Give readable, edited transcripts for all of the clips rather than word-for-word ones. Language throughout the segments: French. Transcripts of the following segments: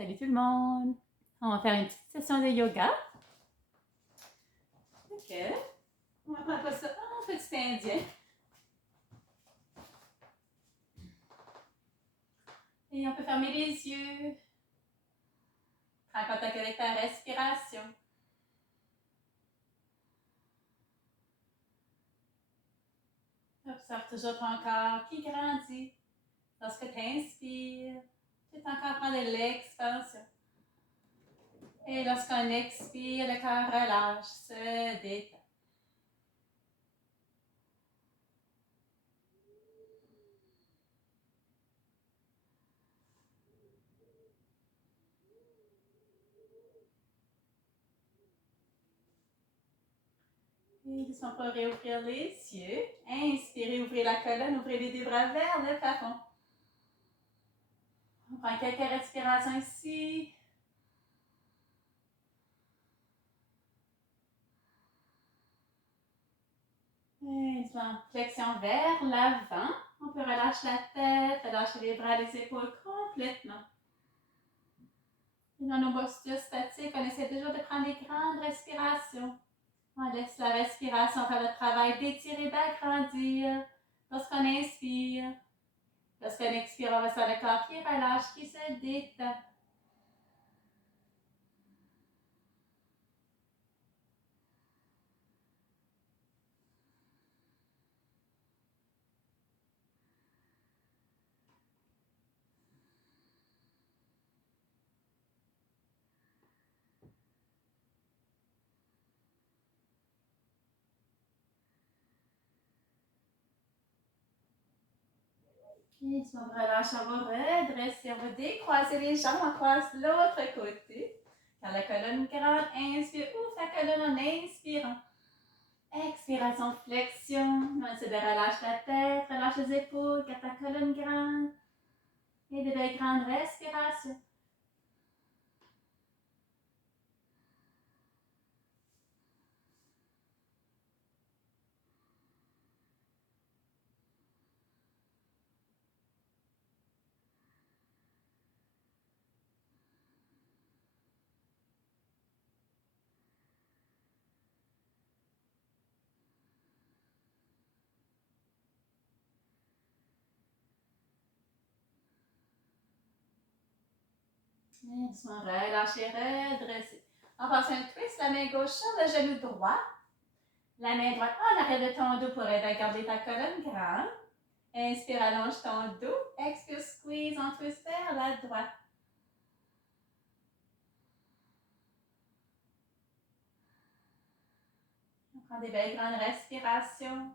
Salut tout le monde! On va faire une petite session de yoga. Ok. On va prendre ça en petit indien. Et on peut fermer les yeux. Prends contact avec ta respiration. Observe toujours ton corps qui grandit. Lorsque tu inspires, tu es encore prendre de l'expansion. Et lorsqu'on expire, le corps relâche, se détend. Et doucement pour réouvrir les yeux. Inspirez, ouvrez la colonne, ouvrez les deux bras vers le plafond. On prend quelques respirations ici. Et flexion vers l'avant. On peut relâcher la tête, relâcher les bras, les épaules complètement. Et dans nos postures statiques, on essaie toujours de prendre des grandes respirations. On laisse la respiration faire le travail d'étirer, d'agrandir. Lorsqu'on inspire, lorsqu'on expire, on ressent le corps qui relâche, qui se détend. Et si on relâche, on va redresser, on va décroiser les jambes, on croise l'autre côté. Car la colonne grande, inspire, ouvre la colonne en inspirant. Expiration, flexion. On essaie de relâcher la tête, relâche les épaules, garde ta colonne grande. Et de belles grandes respirations. Et doucement, relâchez, redressez. On passe un twist, la main gauche sur le genou droit. La main droite en arrière de ton dos pour aider à garder ta colonne grande. Inspire, allonge ton dos. Expire, squeeze en twist vers la droite. On prend des belles grandes respirations.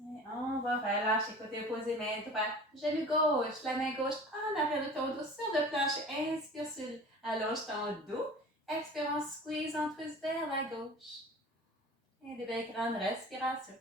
Et on va relâcher côté opposé, main droite, genou gauche, la main gauche en arrière de ton dos sur le plancher. Inspire, allonge ton dos. Expire, on squeeze, on twist vers la gauche. Et des belles grandes respirations.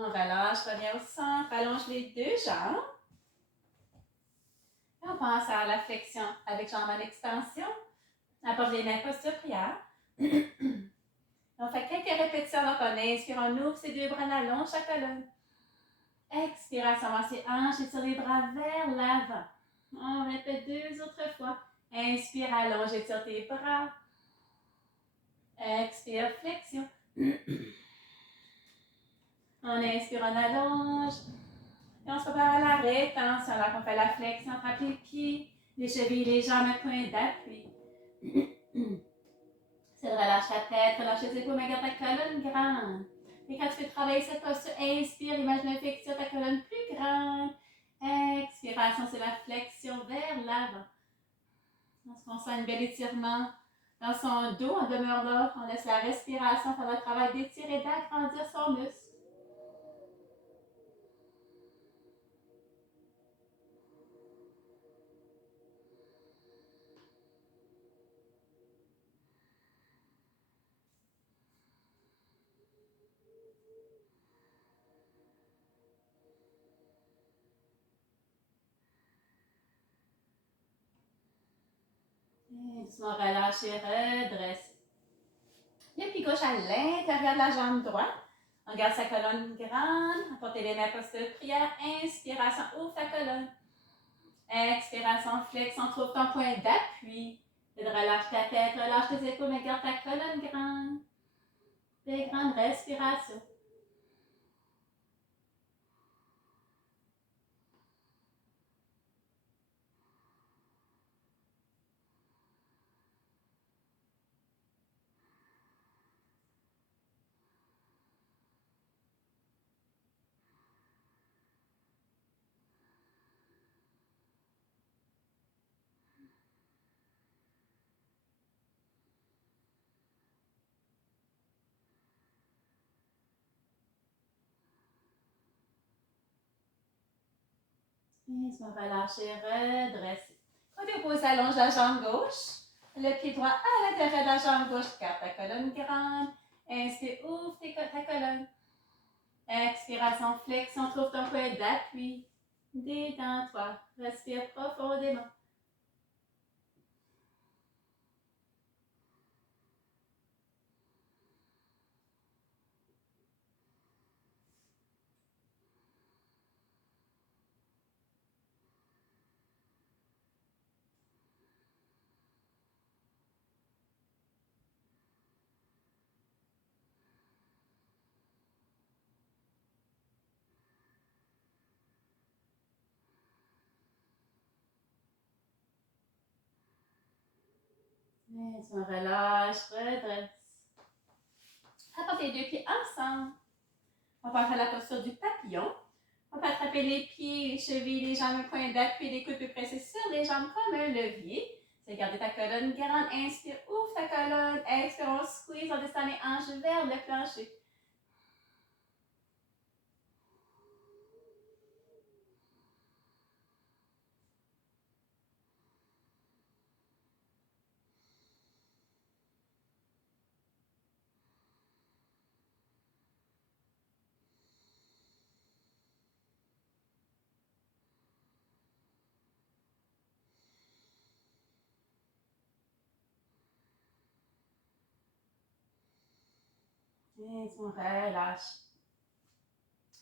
On relâche, revient au centre, allonge les deux jambes. Et on pense à la flexion avec jambes en extension. Apporte les mains posture prière. On fait quelques répétitions. Donc on inspire, on ouvre ses deux bras, on allonge la colonne. Expiration, on ses hanches, étire les bras vers l'avant. On répète deux autres fois. Inspire, allonge, étire tes bras. Expire, flexion. On inspire, on allonge. Et on se prépare à la rétention. Alors qu'on fait la flexion, on frappe les pieds, les chevilles, les jambes, un point d'appui. C'est de relâcher la tête, relâche les épaules, mais garde ta colonne grande. Et quand tu fais travailler cette posture, inspire, imagine un fait que tu as ta colonne plus grande. Expiration, c'est la flexion vers l'avant. On sent un bel étirement Dans son dos, on demeure là, on laisse la respiration faire le travail d'étirer et d'agrandir son muscle. Et doucement relâcher, redresser. Le pied gauche à l'intérieur de la jambe droite. On garde sa colonne grande. Apportez les mains posture de prière. Inspiration, ouvre ta colonne. Expiration, flexion, trouve ton point d'appui. Et de relâche ta tête, relâche tes épaules, mais garde ta colonne grande. Des grandes respirations. Et se relâcher, redresser. Côté opposé, allonge la jambe gauche. Le pied droit à l'intérieur de la jambe gauche. Garde ta colonne grande. Inspire, ouvre ta colonne. Expiration, flexion, trouve ton point d'appui. Détends-toi. Respire profondément. Et tu relâches, redresse. Apporte les deux pieds ensemble. On va faire la posture du papillon. On va attraper les pieds, les chevilles, les jambes, un point d'appui, les coudes pressés sur les jambes comme un levier. C'est garder ta colonne grande. Inspire, ouvre ta colonne. Expire, on squeeze, on descend les hanches vers le plancher. Et on relâche.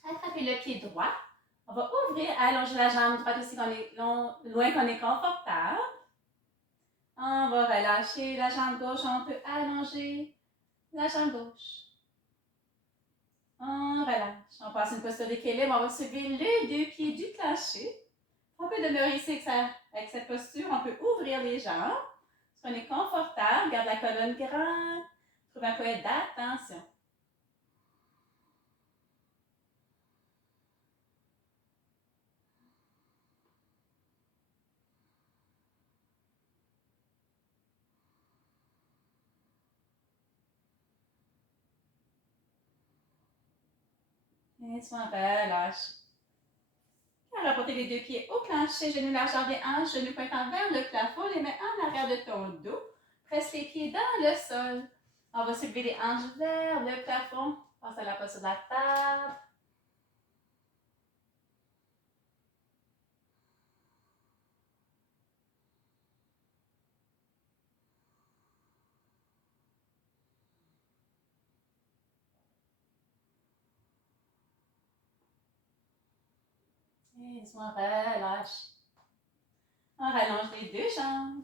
Attrapez le pied droit. On va ouvrir, allonger la jambe droite aussi loin qu'on est confortable. On va relâcher la jambe gauche. On peut allonger la jambe gauche. On relâche. On passe une posture d'équilibre. On va soulever les deux pieds du plancher. On peut demeurer ici avec cette posture. On peut ouvrir les jambes. Si on est confortable, garde la colonne grande. Trouve un point d'attention. Et on relâche. On va porter les deux pieds au plancher, genoux largeur des hanches, genoux pointant vers le plafond, les mains en arrière de ton dos. Presse les pieds dans le sol. On va soulever les hanches vers le plafond. Passe à la posture de la table. Et on relâche. On rallonge les deux jambes.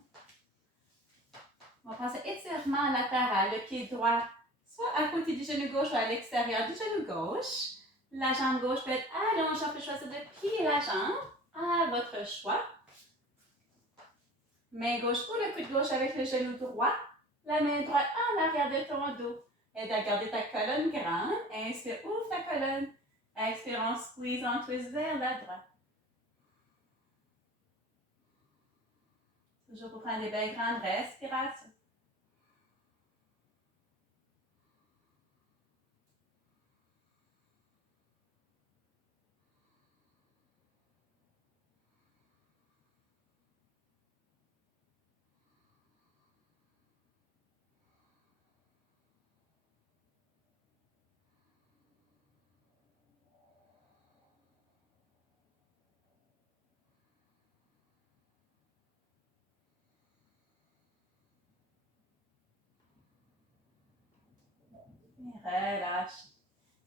On va passer étirement latéral, le pied droit, soit à côté du genou gauche ou à l'extérieur du genou gauche. La jambe gauche peut être allongée, on peut choisir de plier la jambe à votre choix. Main gauche ou le coude gauche avec le genou droit. La main droite en arrière de ton dos. Aide à garder ta colonne grande. Inspire, ouvre ta colonne. Expire, on squeeze, on twist vers la droite. Toujours pour prendre des belles grandes respirations. Et relâche.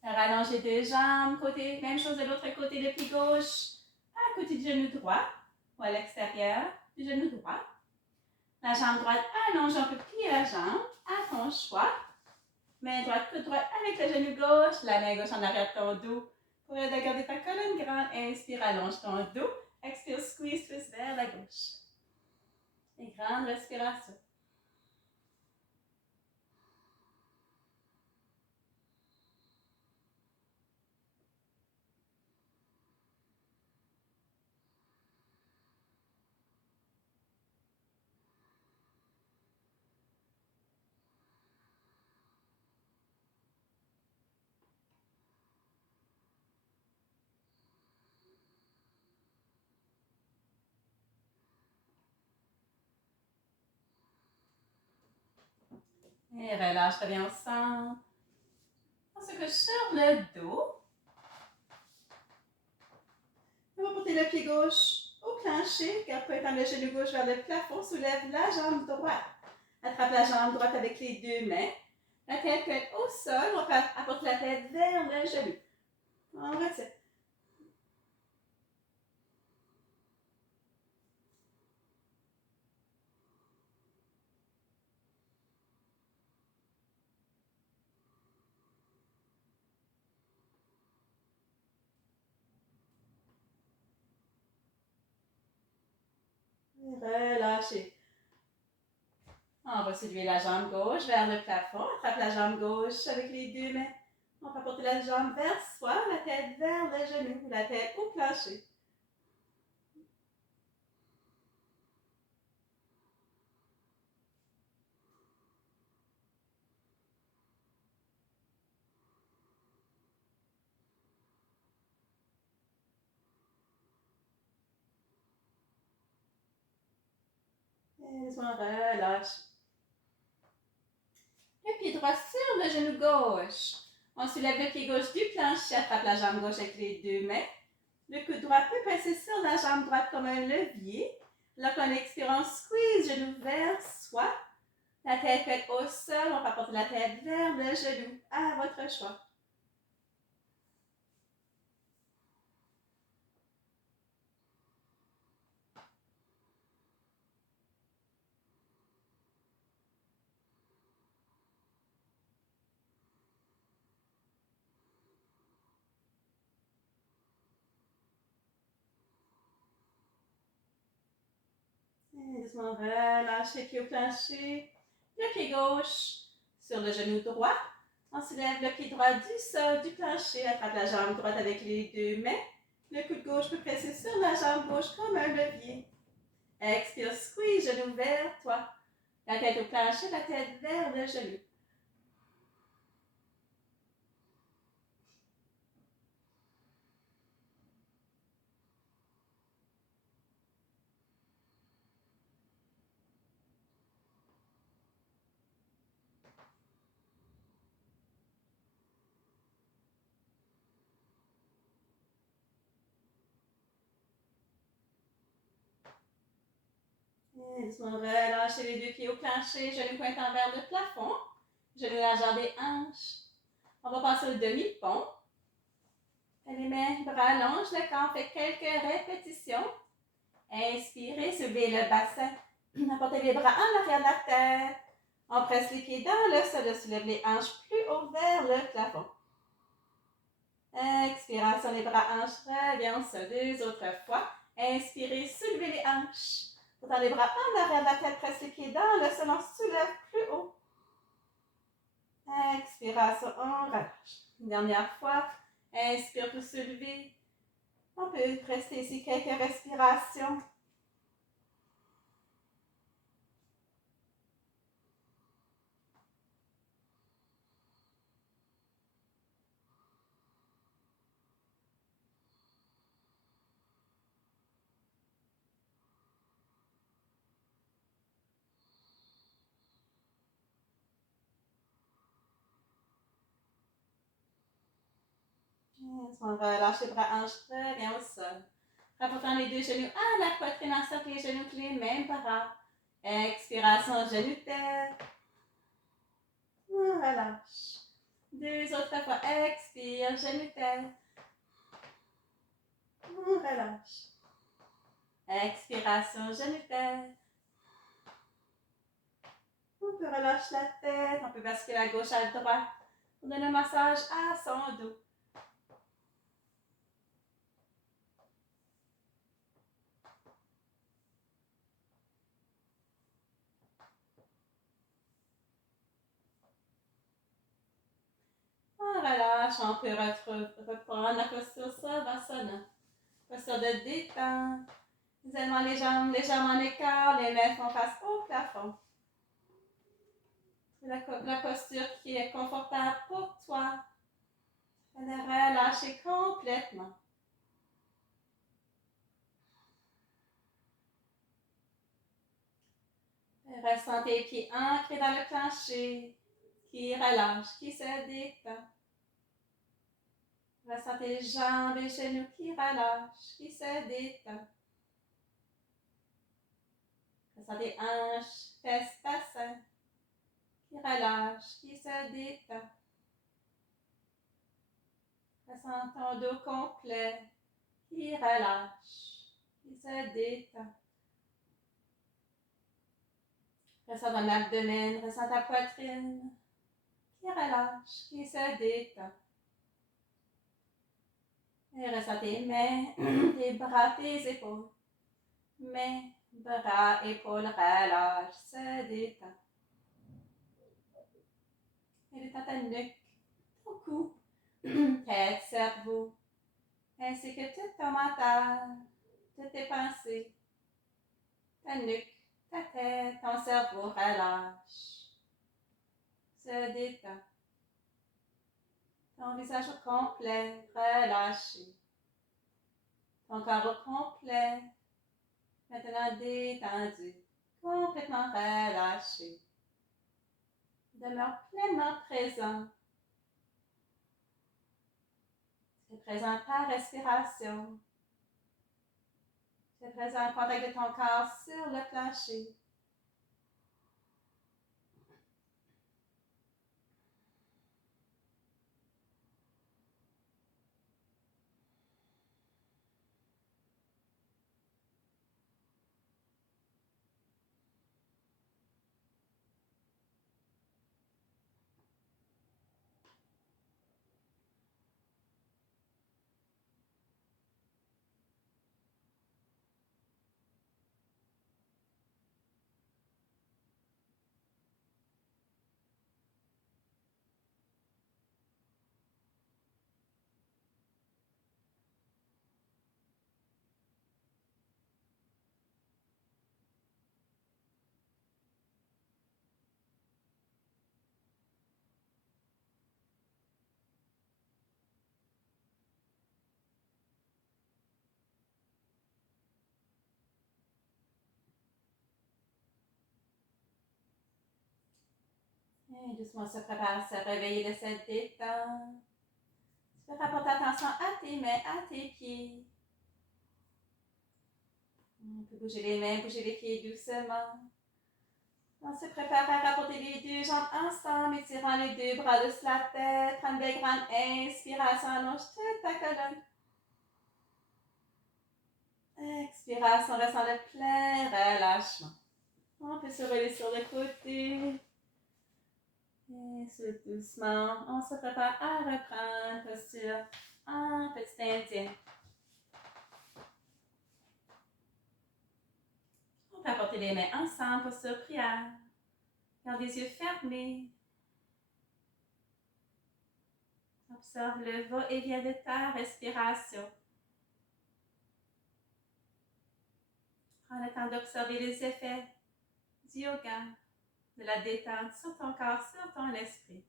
Rallonge les deux jambes, côté, même chose de l'autre côté, le pied gauche à côté du genou droit ou à l'extérieur du genou droit. La jambe droite allonge, on peut plier la jambe à ton choix. Main droite, coude droit avec le genou gauche, la main gauche en arrière de ton dos. Pour aider à garder ta colonne grande, inspire, allonge ton dos. Expire, squeeze, twist vers la gauche. Et grande respiration. Et relâche, reviens au centre. On se couche sur le dos. On va porter le pied gauche au plancher, garde pointant le genou gauche vers le plafond, soulève la jambe droite. Attrape la jambe droite avec les deux mains. La tête peut être au sol, on va apporter la tête vers le genou. On retient. Relâchez. On va soulever la jambe gauche vers le plafond. Attrape la jambe gauche avec les deux mains. On va porter la jambe vers soi, la tête vers le genou, la tête au plancher. Et laisse-moi relâcher. Le pied droit sur le genou gauche. On soulève le pied gauche du plancher, attrape la jambe gauche avec les deux mains. Le coude droit peut passer sur la jambe droite comme un levier. Lorsqu'on expire, on squeeze, genou vers soi. La tête peut être au sol, on va porter la tête vers le genou, à votre choix. Et doucement, relâchez le pied au plancher. Le pied gauche sur le genou droit. On soulève le pied droit du sol, du plancher, attrape la jambe droite avec les deux mains. Le coude gauche peut presser sur la jambe gauche comme un levier. Expire, squeeze, genou vers toi. La tête au plancher, la tête vers le genou. Et doucement, relâchez les deux pieds au plancher, genou pointant vers le plafond. Genou largeur des hanches. On va passer au demi-pont. Les mains, bras allongent le corps, fait quelques répétitions. Inspirez, soulevez le bassin. Apportez les bras en arrière de la tête. On presse les pieds dans le sol, soulève les hanches plus haut vers le plafond. Expiration, les bras hanches, reviens au sol. Deux autres fois. Inspirez, soulevez les hanches. Portant les bras en arrière de la tête, presse les pieds dans le sol, on soulève plus haut. Expiration, on relâche. Une dernière fois. Inspire pour soulever. On peut rester ici quelques respirations. On relâche les bras hanches, reviens au sol. Rapportant les deux genoux à la poitrine, encercle les genoux, les mêmes bras. Expiration, genou tête. On relâche. 2 autres fois. Expire, genou-tête. Relâche. Expiration, genou-tête. On peut relâcher la tête. On peut basculer à gauche, à droite. On donne un massage à son dos. On relâche. On peut reprendre la posture Savasana. Posture de détente. Isolement les jambes légèrement en écart. Les mains font face au plafond. La posture qui est confortable pour toi. Relâchez complètement. Ressentez les pieds ancrés dans le plancher, qui relâche, qui se détend. Ressentez les jambes et les genoux qui relâchent, qui se détend. Ressentez hanches, fesses, bassins, qui relâchent, qui se détend. Ressentez ton dos complet, qui relâche, qui se détend. Ressens ton abdomen, ressens ta poitrine, qui relâche, qui se détend. Et ressens tes mains, tes bras, tes épaules. Mains, bras, épaules, relâche, se détend. Et détends ta nuque, ton cou, tête, cerveau, ainsi que tout ton mental, toutes tes pensées. Ta nuque, ta tête, ton cerveau, relâche, se détend. Ton visage au complet, relâché. Ton corps au complet, maintenant détendu, complètement relâché. Demeure pleinement présent. Tu es présent à ta respiration. Tu es présent en contact de ton corps sur le plancher. Et doucement se prépare à se réveiller de cette détente. Tu peux rapporter attention à tes mains, à tes pieds. On peut bouger les mains, bouger les pieds doucement. On se prépare à rapporter les deux jambes ensemble, étirant les deux bras dessus la tête. Prends une belle grande inspiration, allonge toute ta colonne. Expiration, ressent le plein relâchement. On peut se relever sur le côté. Et doucement, on se prépare à reprendre posture en petit indien. On peut apporter les mains ensemble, posture prière. Garde les yeux fermés. Observe le va-et-vient de ta respiration. Prends le temps d'observer les effets du yoga, de la détente sur ton corps, sur ton esprit.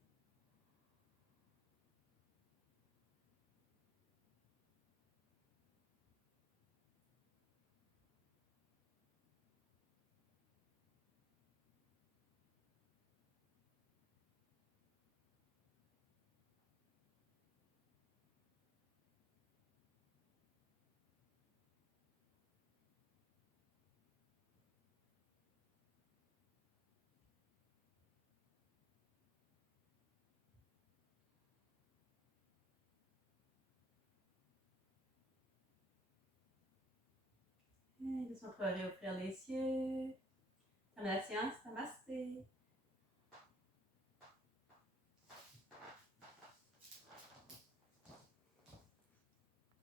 Puis on peut réouvrir les yeux. Comme la séance, namasté.